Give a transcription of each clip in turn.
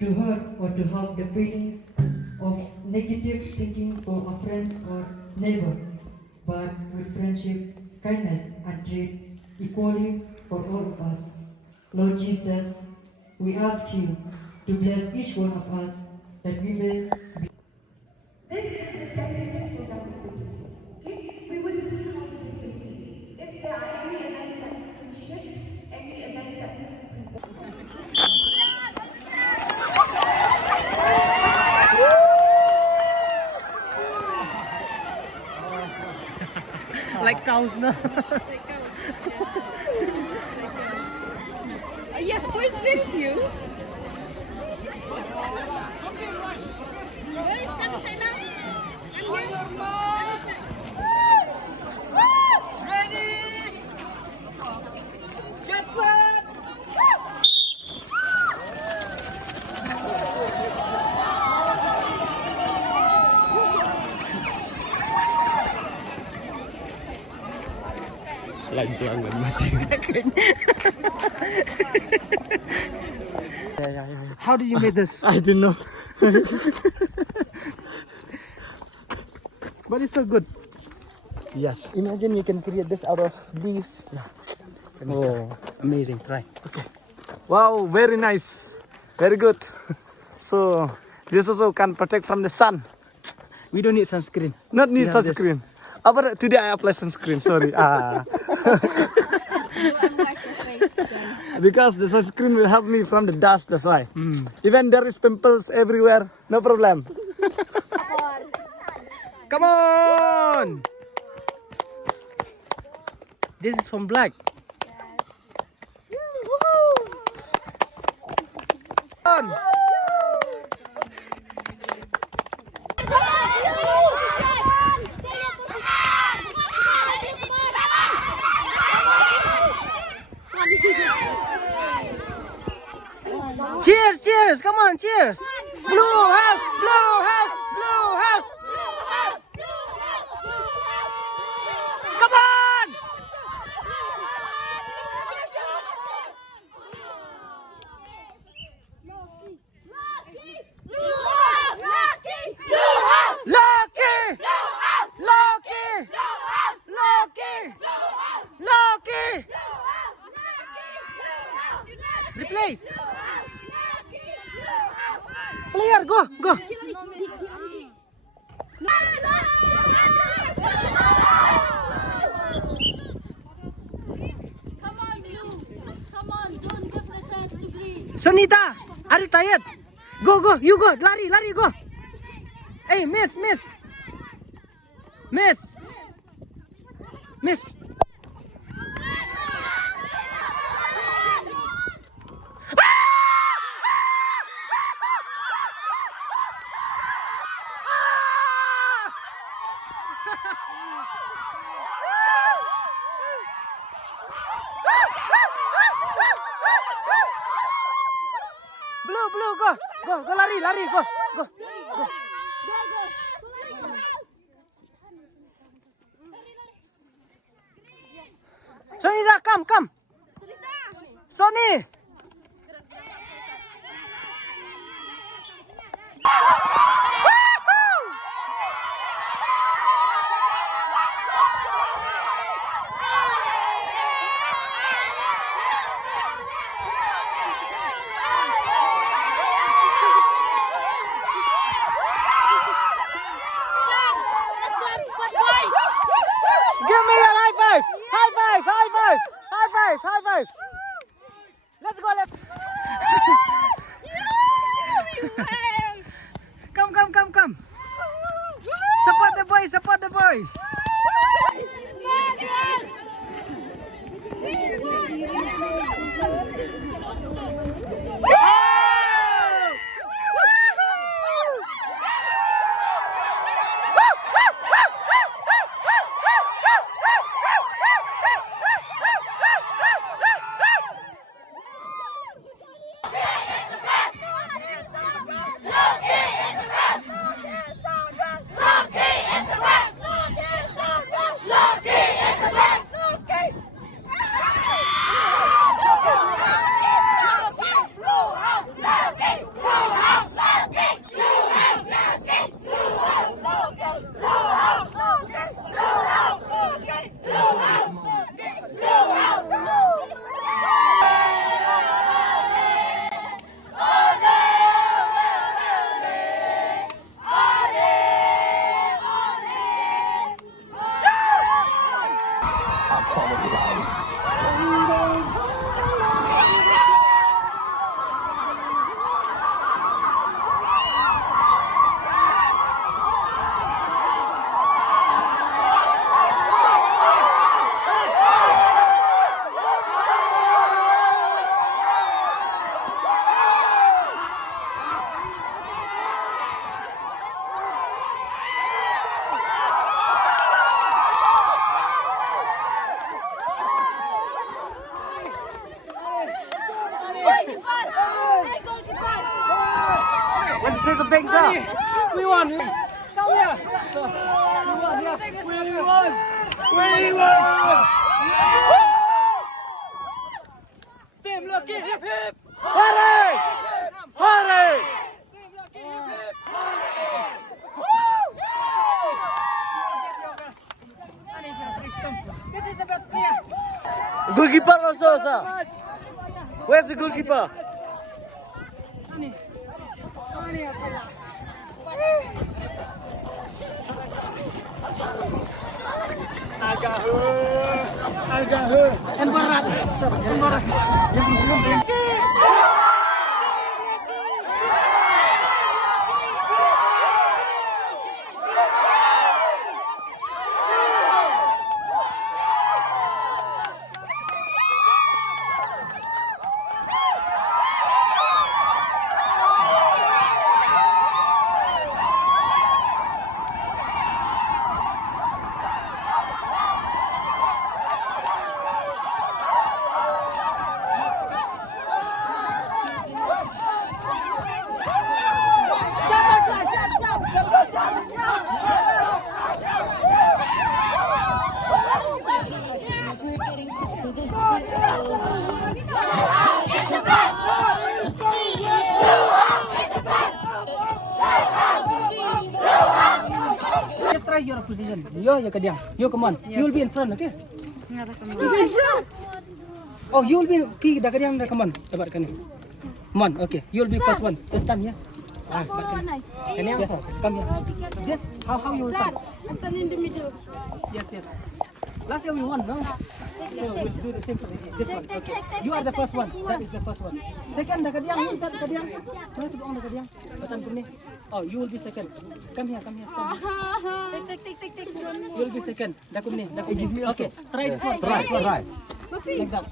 to hurt or to hurt the feelings of negative thinking for our friends or neighbor, but with friendship, kindness, and treat equally for all of us. Lord Jesus, we ask you to bless each one of us that we may be. This is the technical program we will do. Okay? We will see how to do this. If there are any events that we can shift, any events that we can prepare. Like cows, no? Like cows, yes. Like cows. Yeah, where's with you? Lanjuangan masih. How did you make this? I don't know. But it's so good. Yes. Imagine you can create this out of leaves. Yeah. Oh, amazing. Try. Okay. Wow, very nice. Very good. So this also can protect from the sun. We don't need sunscreen. Not need Yeah, this- sunscreen. But today I apply sunscreen. Sorry. Because the sunscreen will help me from the dust. That's why. Even there is pimples everywhere. No problem. Come on! This is from Black. Come on! Cheers, cheers! Come on, cheers! Blue house, blue house, blue house! Come on! Lucky! Lucky! Lucky! Lucky! Replace! Player, go, go! Come on, Blue. Come on, don't give the chance to green. Sunita, are you tired? Go, go, you go, lari, lari, go. Hey, miss, miss. Miss. Miss. Blue, blue, go, go, go, lari, lari, go, go. Sunita, come, come. Sonny. Give me a high five! High five! High five! High five! High five! Let's go, left. Come, come, come, come. Support the boys, support the boys. Let's say something, sir. We won. Come here. So, we won. Yeah. We won. We won. Team Lucky, hip hip. Hooray! Hooray! Team Lucky, hip hip. This is the best player. Goalkeeper also, sir. Where's the goalkeeper? Agak embarat. Just try your position. Yo, Kadiang. Yo, come on. You will be in front, okay? Oh, you will be. Kadiang, come on. Come on, okay. You will be first one. Just stand here. Kadiang, yes, come here. Yes, how you will stand? Stand in the middle. Yes. Last year we won, no? So we'll do the same for this one. Okay. You are the first one. That is the first one. Second, Kadiang. Kadiang. Try to go on the Kadiang. Oh, you will be second. Come here, stand here. Take. You will be second. Okay, try this one. Right. Like that.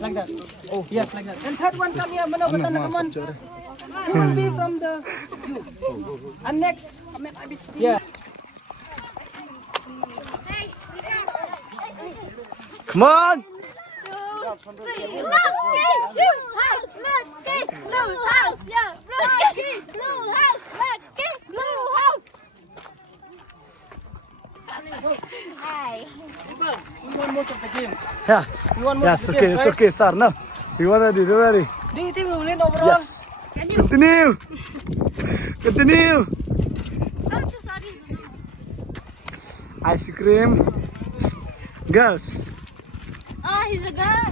Like that. Oh, yes, like that. And third one, come here. Come on. You will be from the you. And next, yeah. Come on. We won most of the games. Yeah. We won most Yes, of the okay, games, it's right? okay, sir. No, we already, don't worry. Do you think we will win overall? Yes. Continue. Continue. Ice cream. Girls. Oh, he's a girl.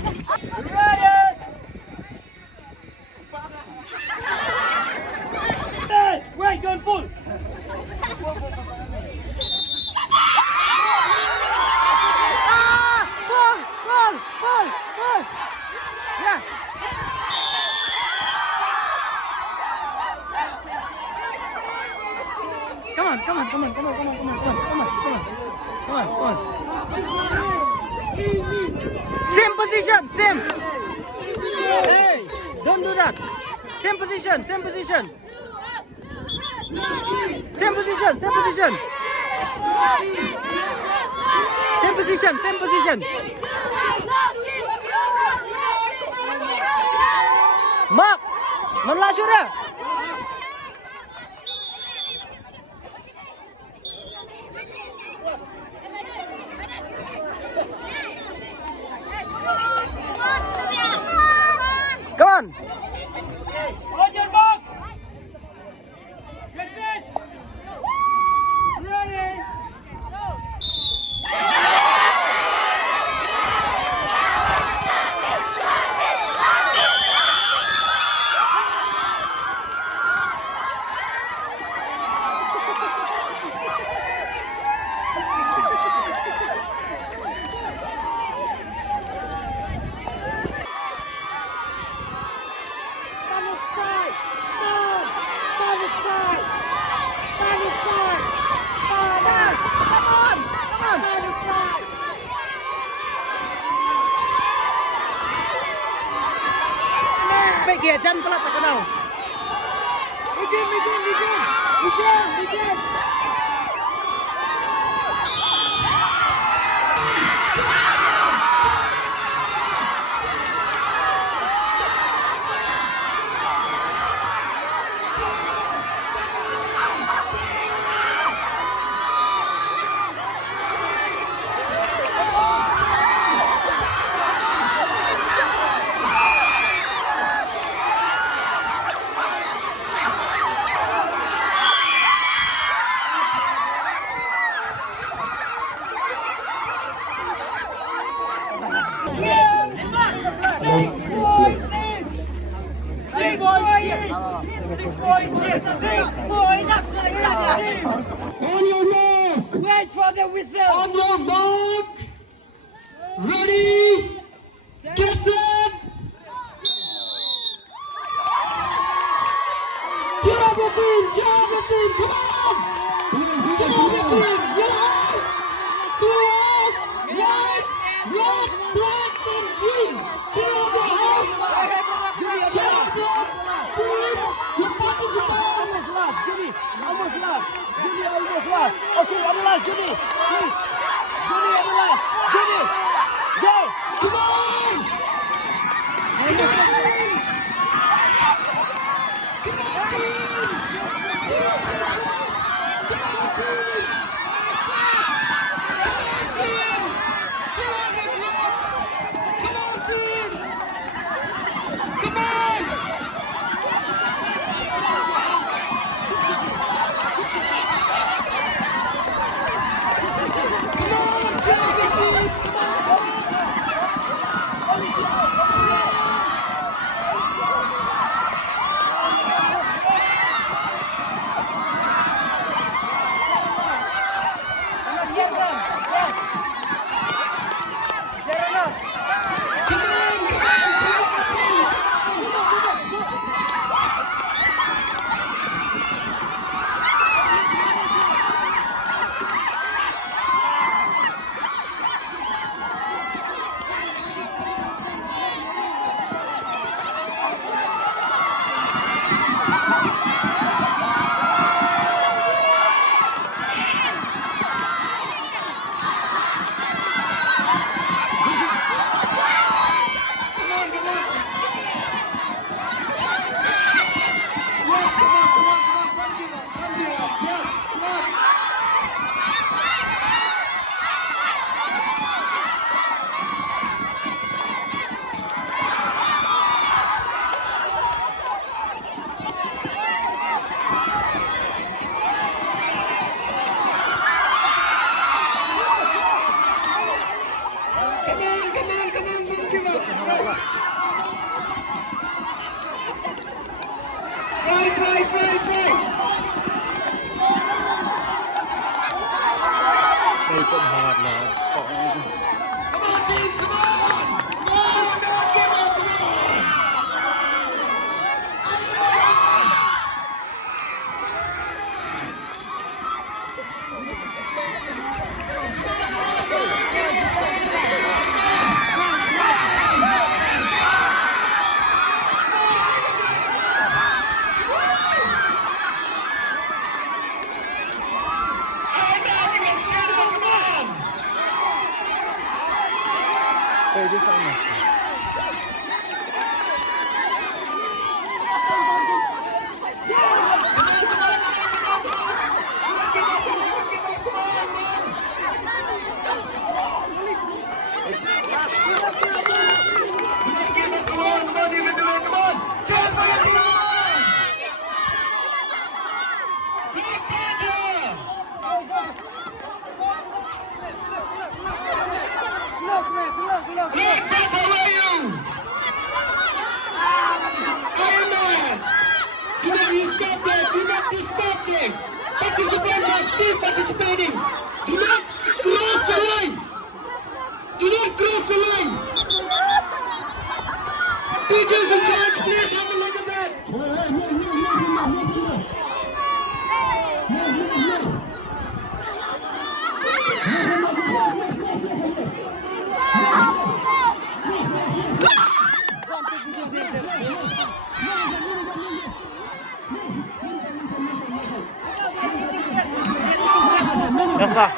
Hey, wait, don't pull. Pull. Yeah. Come on. Same position, same. Hey, don't do that. Same position. Same position. Mark, mana sudah? Come on. On your mark. Get set. Ready. Baik jangan pelat tak kenal. Begin. Six boys here. On your mark! Wait for the whistle. On your mark! Ready! Get set! Cheer up your team! Cheer up your team! Come on! Cheer up your team! Yellow house! Blue house! White! Red! Black and green! Cheer up your house! Cheer up your team! Your participants! Almost last. Jimmy almost last. Okay, I'm last. Jimmy, please. Jimmy, I'm last. Jimmy, go. Come on! Come on, teams! Come on, teams! Cheer up your laps! Come on, teams! Come on, teams! Cheer up your laps! Come on, teams! Come on! Come on, cheer up your teams! Come on, come on! Come on! Come on, come on, cheer up your teams! Come on! Come on, come on! Yes, come on, come on, come on! Don't give up, don't give up! Yes, come on! Come on, come on, come on! Don't give up! Yes! Right! Come on, teams, come on! Come on, don't give up, come on! Come on, you can stand up, come on! Participants are still participating. Do not cross the line. Do not cross the line. Teachers in charge, please have a look at that. Yes, sir.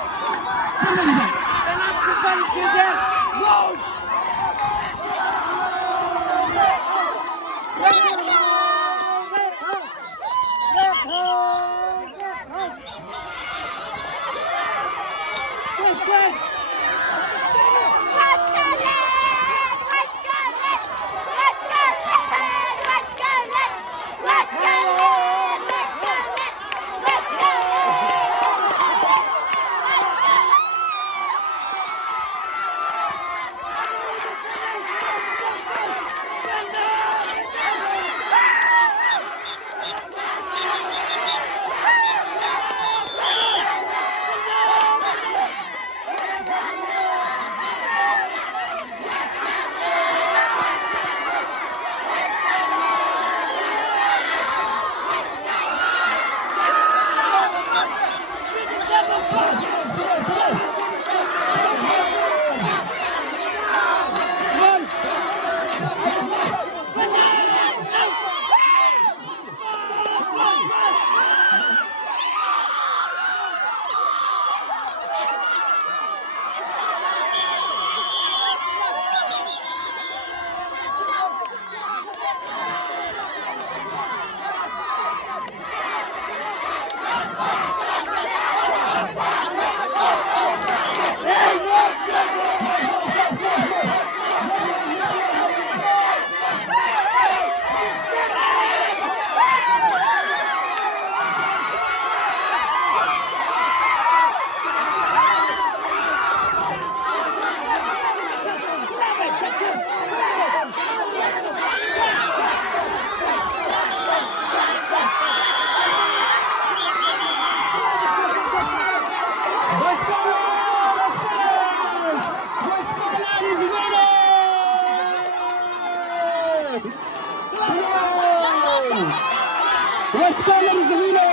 What color is the winner?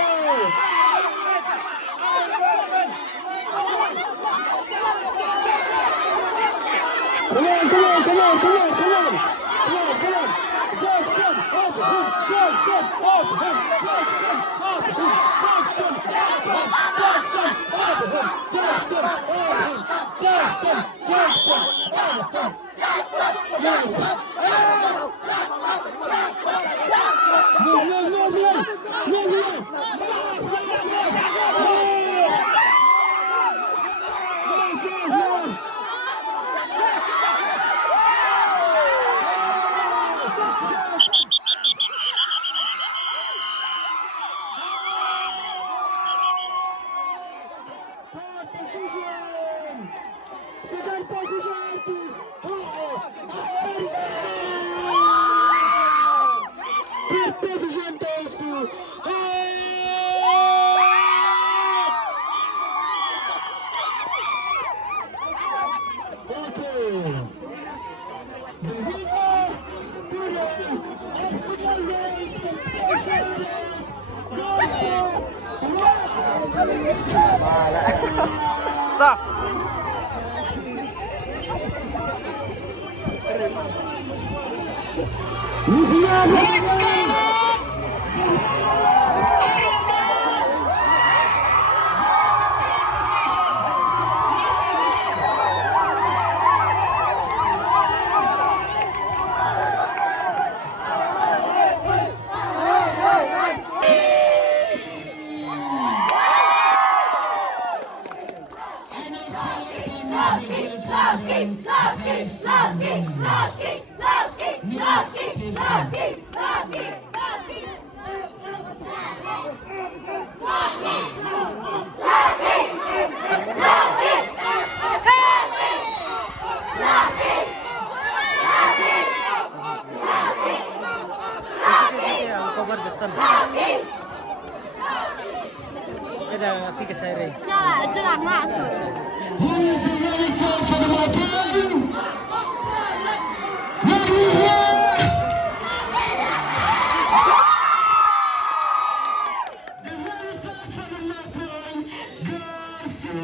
Come on. Jackson, up him. Jackson, up him. Second position to third position goes to okay. The winner today obstacle race competition goes to Stop. Let's get it! Cover the sun. Ada si kesairai. Jelas masuk. Who is the winning for the Macron? The result for the Macron goes to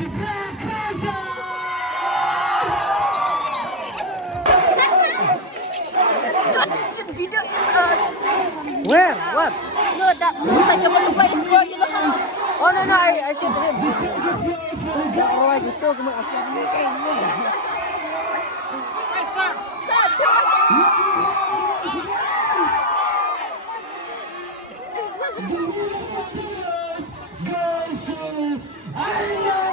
the Black Panther. Where? What? No, that looks like a butterfly is for you know how. Oh no, I shoot him. Oh, I just took him. Goes to Ireland.